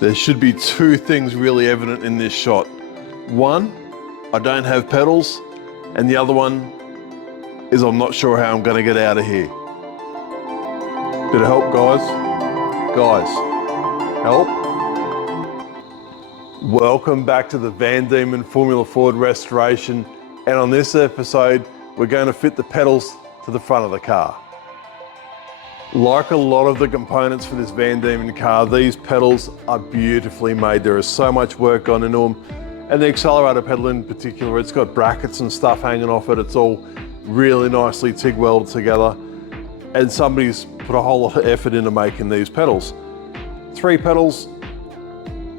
There should be two things really evident in this shot. One, I don't have pedals, and the other one is I'm not sure how I'm going to get out of here. Bit of help, guys. Guys, help. Welcome back to the Van Diemen Formula Ford restoration, and on this episode we're going to fit the pedals to the front of the car. Like a lot of the components for this Van Diemen car, these pedals are beautifully made. There is so much work gone into them, and the accelerator pedal in particular, it's got brackets and stuff hanging off it. It's all really nicely TIG welded together, and somebody's put a whole lot of effort into making these pedals. 3 pedals,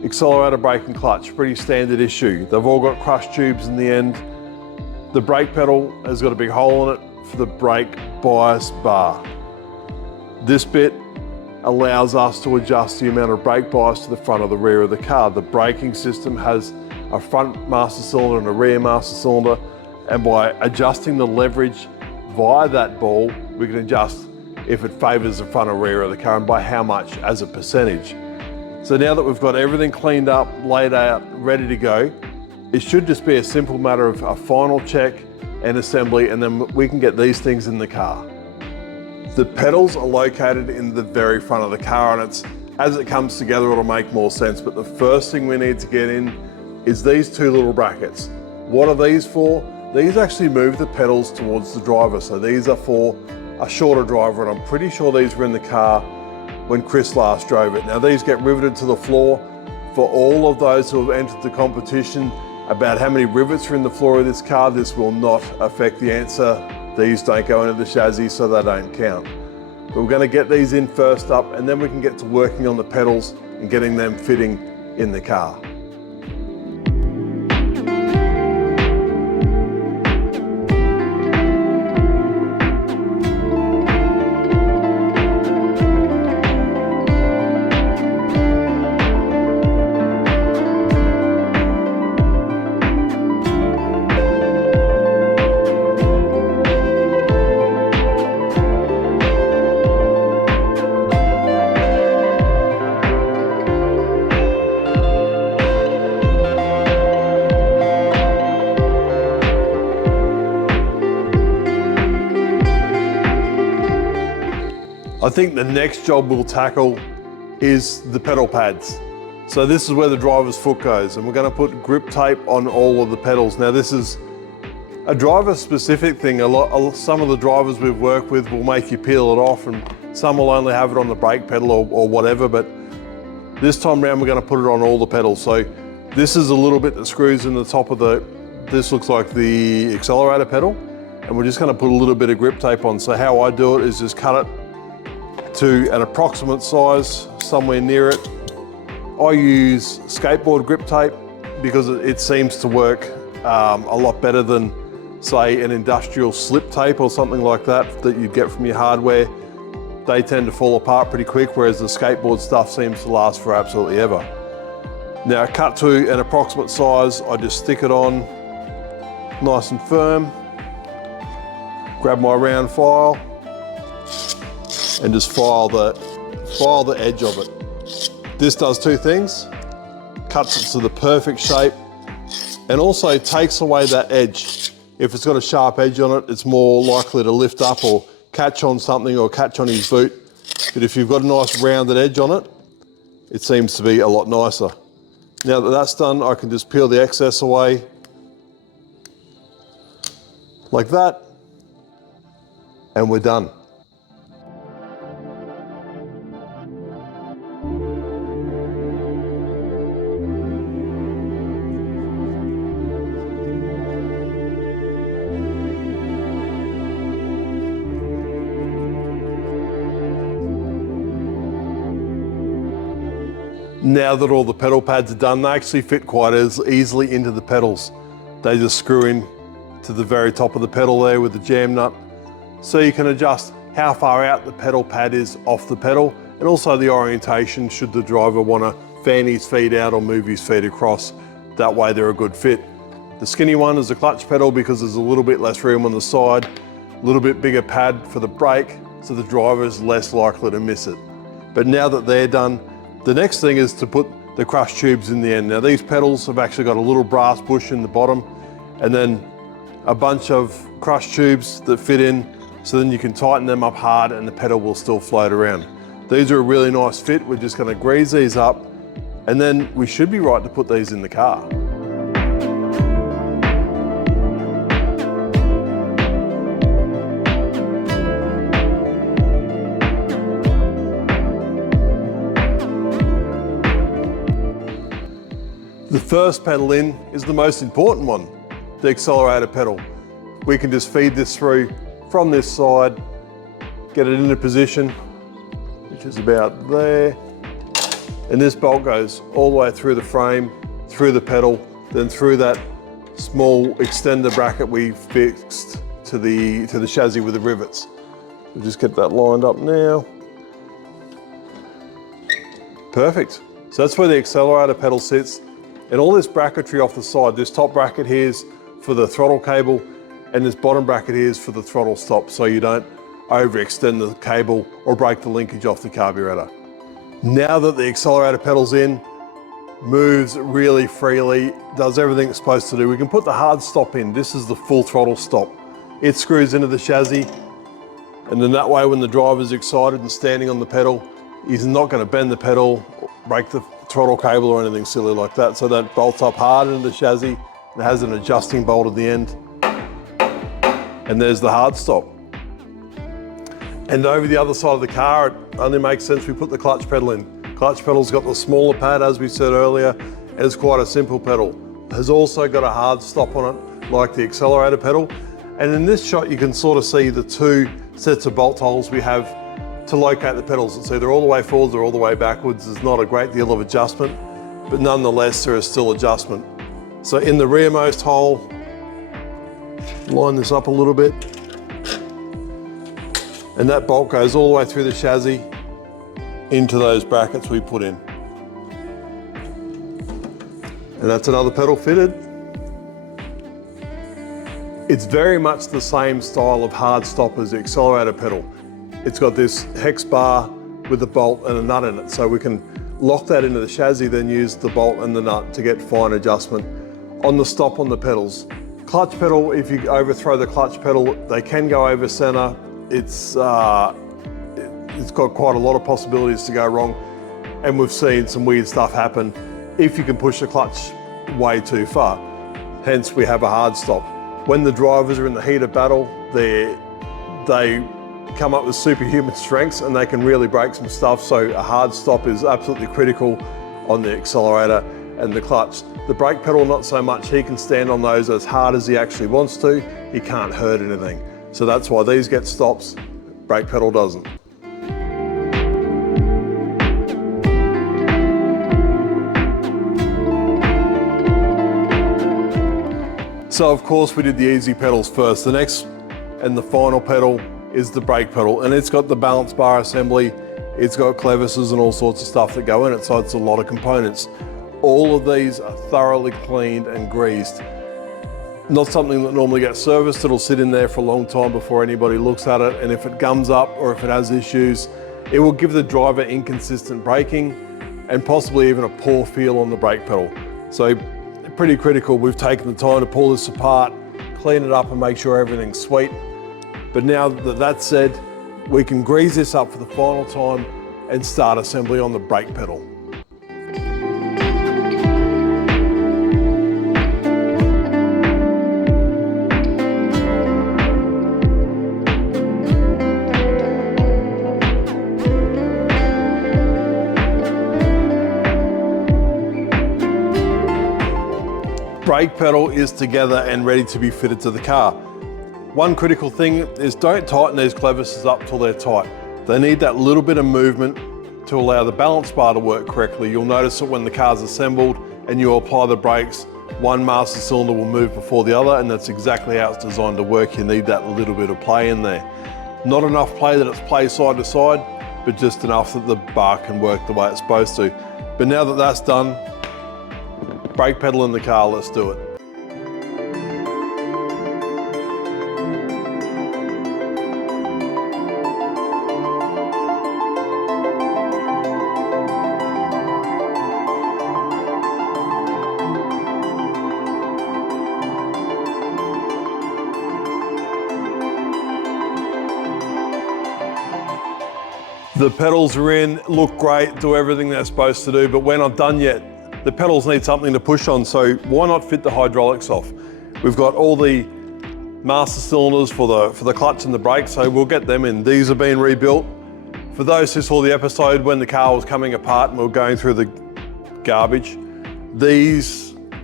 accelerator, brake and clutch, pretty standard issue. They've all got crushed tubes in the end. The brake pedal has got a big hole in it for the brake bias bar. This bit allows us to adjust the amount of brake bias to the front or the rear of the car. The braking system has a front master cylinder and a rear master cylinder, and by adjusting the leverage via that ball, we can adjust if it favours the front or rear of the car and by how much as a percentage. So now that we've got everything cleaned up, laid out, ready to go, it should just be a simple matter of a final check and assembly, and then we can get these things in the car. The pedals are located in the very front of the car, and as it comes together it'll make more sense, but the first thing we need to get in is these 2 little brackets. What are these for? These actually move the pedals towards the driver, so these are for a shorter driver, and I'm pretty sure these were in the car when Chris last drove it. Now these get riveted to the floor. For all of those who have entered the competition about how many rivets are in the floor of this car, this will not affect the answer. These don't go into the chassis, so they don't count. But we're going to get these in first up, and then we can get to working on the pedals and getting them fitting in the car. I think the next job we'll tackle is the pedal pads. So this is where the driver's foot goes, and we're going to put grip tape on all of the pedals. Now this is a driver specific thing. Some of the drivers we've worked with will make you peel it off, and some will only have it on the brake pedal or whatever, but this time around we're going to put it on all the pedals. So this is a little bit that screws in the top of this looks like the accelerator pedal, and we're just going to put a little bit of grip tape on. So how I do it is just cut it to an approximate size, somewhere near it. I use skateboard grip tape because it seems to work a lot better than, say, an industrial slip tape or something like that you'd get from your hardware. They tend to fall apart pretty quick, whereas the skateboard stuff seems to last for absolutely ever. Now, cut to an approximate size, I just stick it on nice and firm, grab my round file, and just file the edge of it. This does 2 things, cuts it to the perfect shape, and also takes away that edge. If it's got a sharp edge on it, it's more likely to lift up or catch on something or catch on his boot. But if you've got a nice rounded edge on it, it seems to be a lot nicer. Now that that's done, I can just peel the excess away like that, and we're done. Now that all the pedal pads are done, they actually fit quite as easily into the pedals. They just screw in to the very top of the pedal there with the jam nut. So you can adjust how far out the pedal pad is off the pedal, and also the orientation should the driver want to fan his feet out or move his feet across. That way they're a good fit. The skinny one is the clutch pedal because there's a little bit less room on the side, a little bit bigger pad for the brake, so the driver is less likely to miss it. But now that they're done, the next thing is to put the crush tubes in the end. Now these pedals have actually got a little brass bush in the bottom and then a bunch of crush tubes that fit in, so then you can tighten them up hard and the pedal will still float around. These are a really nice fit. We're just going to grease these up and then we should be right to put these in the car. The first pedal in is the most important one, the accelerator pedal. We can just feed this through from this side, get it into position, which is about there. And this bolt goes all the way through the frame, through the pedal, then through that small extender bracket we fixed to the chassis with the rivets. We'll just get that lined up now. Perfect. So that's where the accelerator pedal sits. And all this bracketry off the side, this top bracket here is for the throttle cable and this bottom bracket here is for the throttle stop, so you don't overextend the cable or break the linkage off the carburetor. Now that the accelerator pedal's in, moves really freely, does everything it's supposed to do, we can put the hard stop in. This is the full throttle stop. It screws into the chassis, and then that way when the driver's excited and standing on the pedal, he's not going to bend the pedal, break the throttle cable or anything silly like that. So that bolts up hard into the chassis. It has an adjusting bolt at the end. And there's the hard stop. And over the other side of the car, it only makes sense we put the clutch pedal in. Clutch pedal's got the smaller pad, as we said earlier, and it's quite a simple pedal. It has also got a hard stop on it, like the accelerator pedal. And in this shot, you can sort of see the two sets of bolt holes we have to locate the pedals. It's either all the way forwards or all the way backwards. There's not a great deal of adjustment, but nonetheless, there is still adjustment. So in the rearmost hole, line this up a little bit, and that bolt goes all the way through the chassis into those brackets we put in. And that's another pedal fitted. It's very much the same style of hard stop as the accelerator pedal. It's got this hex bar with a bolt and a nut in it, so we can lock that into the chassis, then use the bolt and the nut to get fine adjustment on the stop on the pedals. Clutch pedal, if you overthrow the clutch pedal, they can go over center. It's got quite a lot of possibilities to go wrong, and we've seen some weird stuff happen if you can push the clutch way too far. Hence, we have a hard stop. When the drivers are in the heat of battle, they come up with superhuman strengths and they can really break some stuff, so a hard stop is absolutely critical on the accelerator and the clutch. The brake pedal, not so much. He can stand on those as hard as he actually wants to. He can't hurt anything. So that's why these get stops, brake pedal doesn't. So of course we did the easy pedals first. The next and the final pedal is the brake pedal, and it's got the balance bar assembly, it's got clevises and all sorts of stuff that go in it, so it's a lot of components. All of these are thoroughly cleaned and greased. Not something that normally gets serviced. It'll sit in there for a long time before anybody looks at it, and if it gums up or if it has issues, it will give the driver inconsistent braking and possibly even a poor feel on the brake pedal. So pretty critical. We've taken the time to pull this apart, clean it up and make sure everything's sweet. But now that that's said, we can grease this up for the final time and start assembly on the brake pedal. Brake pedal is together and ready to be fitted to the car. One critical thing is don't tighten these clevises up till they're tight. They need that little bit of movement to allow the balance bar to work correctly. You'll notice that when the car's assembled and you apply the brakes, one master cylinder will move before the other, and that's exactly how it's designed to work. You need that little bit of play in there. Not enough play that it's play side to side, but just enough that the bar can work the way it's supposed to. But now that that's done, brake pedal in the car, let's do it. The pedals are in, look great, do everything they're supposed to do, but we're not done yet. The pedals need something to push on, so why not fit the hydraulics off? We've got all the master cylinders for the clutch and the brake, so we'll get them in. These are being rebuilt. For those who saw the episode when the car was coming apart and we were going through the garbage, they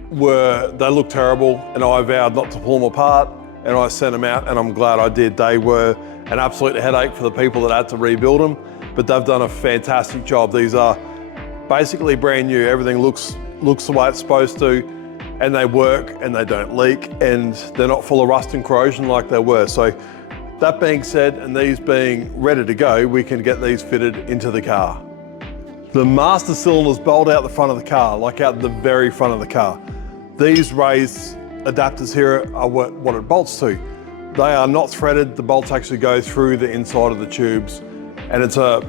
looked terrible, and I vowed not to pull them apart, and I sent them out, and I'm glad I did. They were an absolute headache for the people that had to rebuild them, but they've done a fantastic job. These are basically brand new. Everything looks the way it's supposed to, and they work and they don't leak, and they're not full of rust and corrosion like they were. So that being said, and these being ready to go, we can get these fitted into the car. The master cylinders bolt out the front of the car, like out the very front of the car. These raised adapters here are what it bolts to. They are not threaded. The bolts actually go through the inside of the tubes, and it's a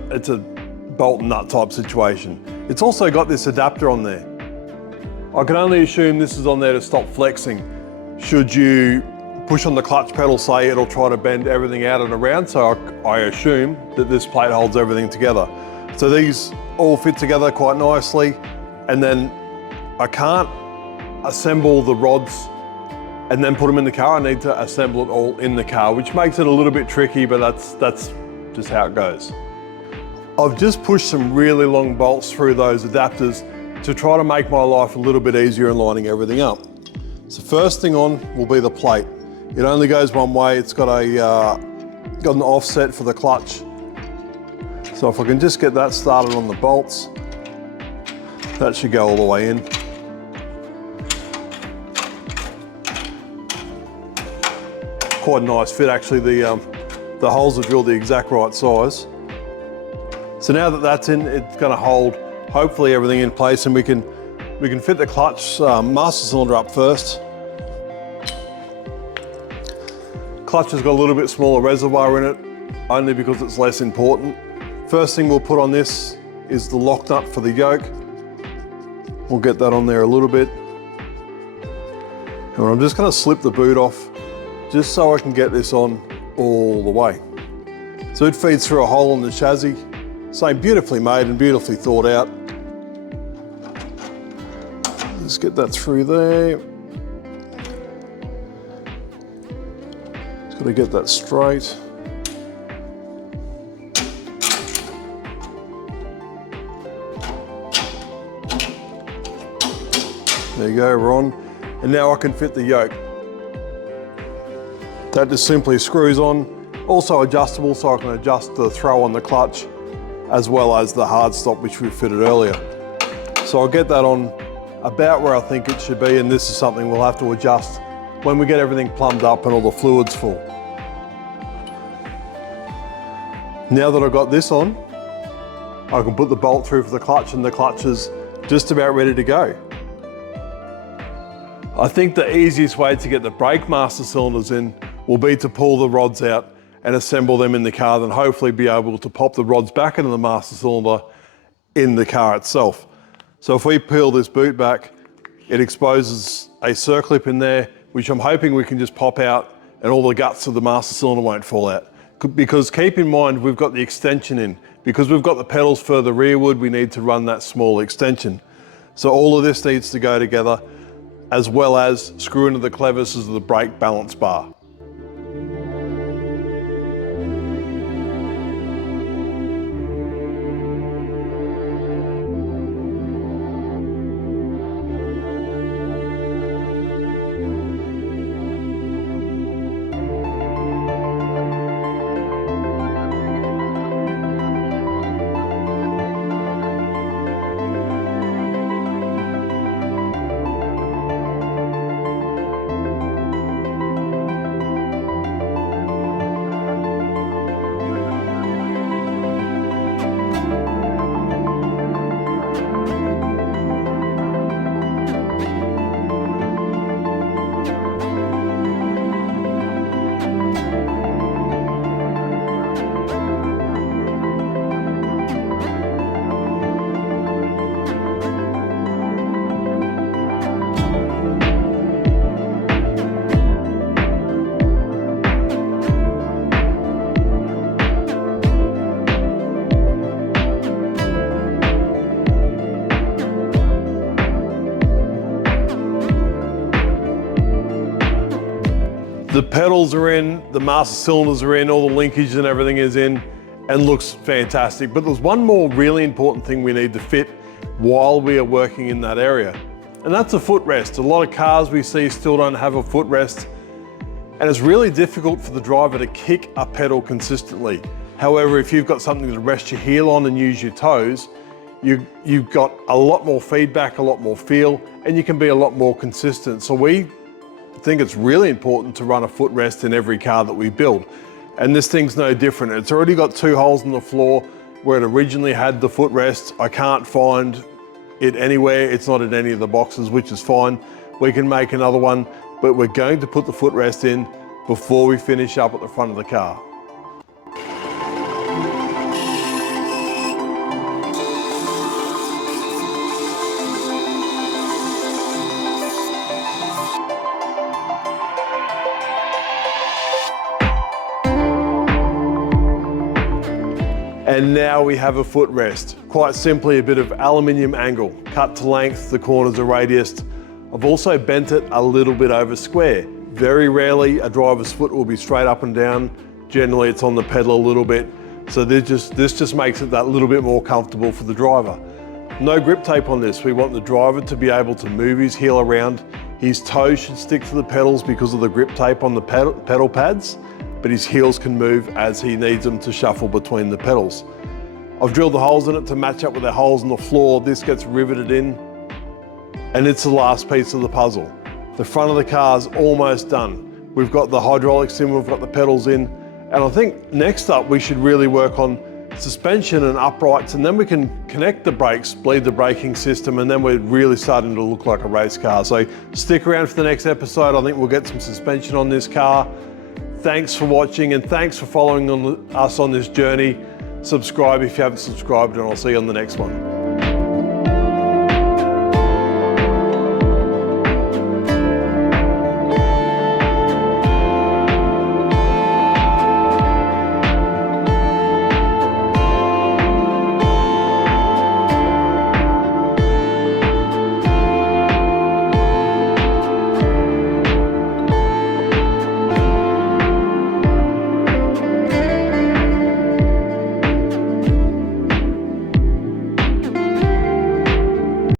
bolt and nut type situation. It's also got this adapter on there. I can only assume this is on there to stop flexing. Should you push on the clutch pedal, say, it'll try to bend everything out and around, so I assume that this plate holds everything together. So these all fit together quite nicely, and then I can't assemble the rods and then put them in the car. I need to assemble it all in the car, which makes it a little bit tricky, but that's just how it goes. I've just pushed some really long bolts through those adapters to try to make my life a little bit easier in lining everything up. So first thing on will be the plate. It only goes one way. It's got an offset for the clutch. So if I can just get that started on the bolts, that should go all the way in. Quite a nice fit actually. The holes are drilled the exact right size. So now that that's in, it's going to hold hopefully everything in place, and we can fit the clutch master cylinder up first. Clutch has got a little bit smaller reservoir in it, only because it's less important. First thing we'll put on this is the lock nut for the yoke. We'll get that on there a little bit. And I'm just going to slip the boot off just so I can get this on all the way. So it feeds through a hole in the chassis. Same, beautifully made and beautifully thought out. Just get that through there. Just got to get that straight. There you go, we're on. And now I can fit the yoke. That just simply screws on. Also adjustable, so I can adjust the throw on the clutch as well as the hard stop, which we fitted earlier. So I'll get that on about where I think it should be, and this is something we'll have to adjust when we get everything plumbed up and all the fluids full. Now that I've got this on, I can put the bolt through for the clutch, and the clutch is just about ready to go. I think the easiest way to get the brake master cylinders in will be to pull the rods out and assemble them in the car, then hopefully be able to pop the rods back into the master cylinder in the car itself. So if we peel this boot back, it exposes a circlip in there, which I'm hoping we can just pop out and all the guts of the master cylinder won't fall out. Because keep in mind, we've got the extension in. Because we've got the pedals further rearward, we need to run that small extension. So all of this needs to go together, as well as screw into the clevises of the brake balance bar. The pedals are in, the master cylinders are in, all the linkage and everything is in, and looks fantastic. But there's one more really important thing we need to fit while we are working in that area, and that's a footrest. A lot of cars we see still don't have a footrest, and it's really difficult for the driver to kick a pedal consistently. However, if you've got something to rest your heel on and use your toes, you've got a lot more feedback, a lot more feel, and you can be a lot more consistent. So we think it's really important to run a footrest in every car that we build. And this thing's no different. It's already got 2 holes in the floor where it originally had the footrest. I can't find it anywhere. It's not in any of the boxes, which is fine. We can make another one, but we're going to put the footrest in before we finish up at the front of the car. And now we have a footrest. Quite simply a bit of aluminium angle, cut to length, the corners are radiused. I've also bent it a little bit over square. Very rarely a driver's foot will be straight up and down. Generally it's on the pedal a little bit. So this just makes it that little bit more comfortable for the driver. No grip tape on this. We want the driver to be able to move his heel around. His toes should stick to the pedals because of the grip tape on the pedal pads, but his heels can move as he needs them to shuffle between the pedals. I've drilled the holes in it to match up with the holes in the floor. This gets riveted in, and it's the last piece of the puzzle. The front of the car's almost done. We've got the hydraulics in, we've got the pedals in, and I think next up we should really work on suspension and uprights, and then we can connect the brakes, bleed the braking system, and then we're really starting to look like a race car. So stick around for the next episode. I think we'll get some suspension on this car. Thanks for watching, and thanks for following us on this journey. Subscribe if you haven't subscribed, and I'll see you on the next one.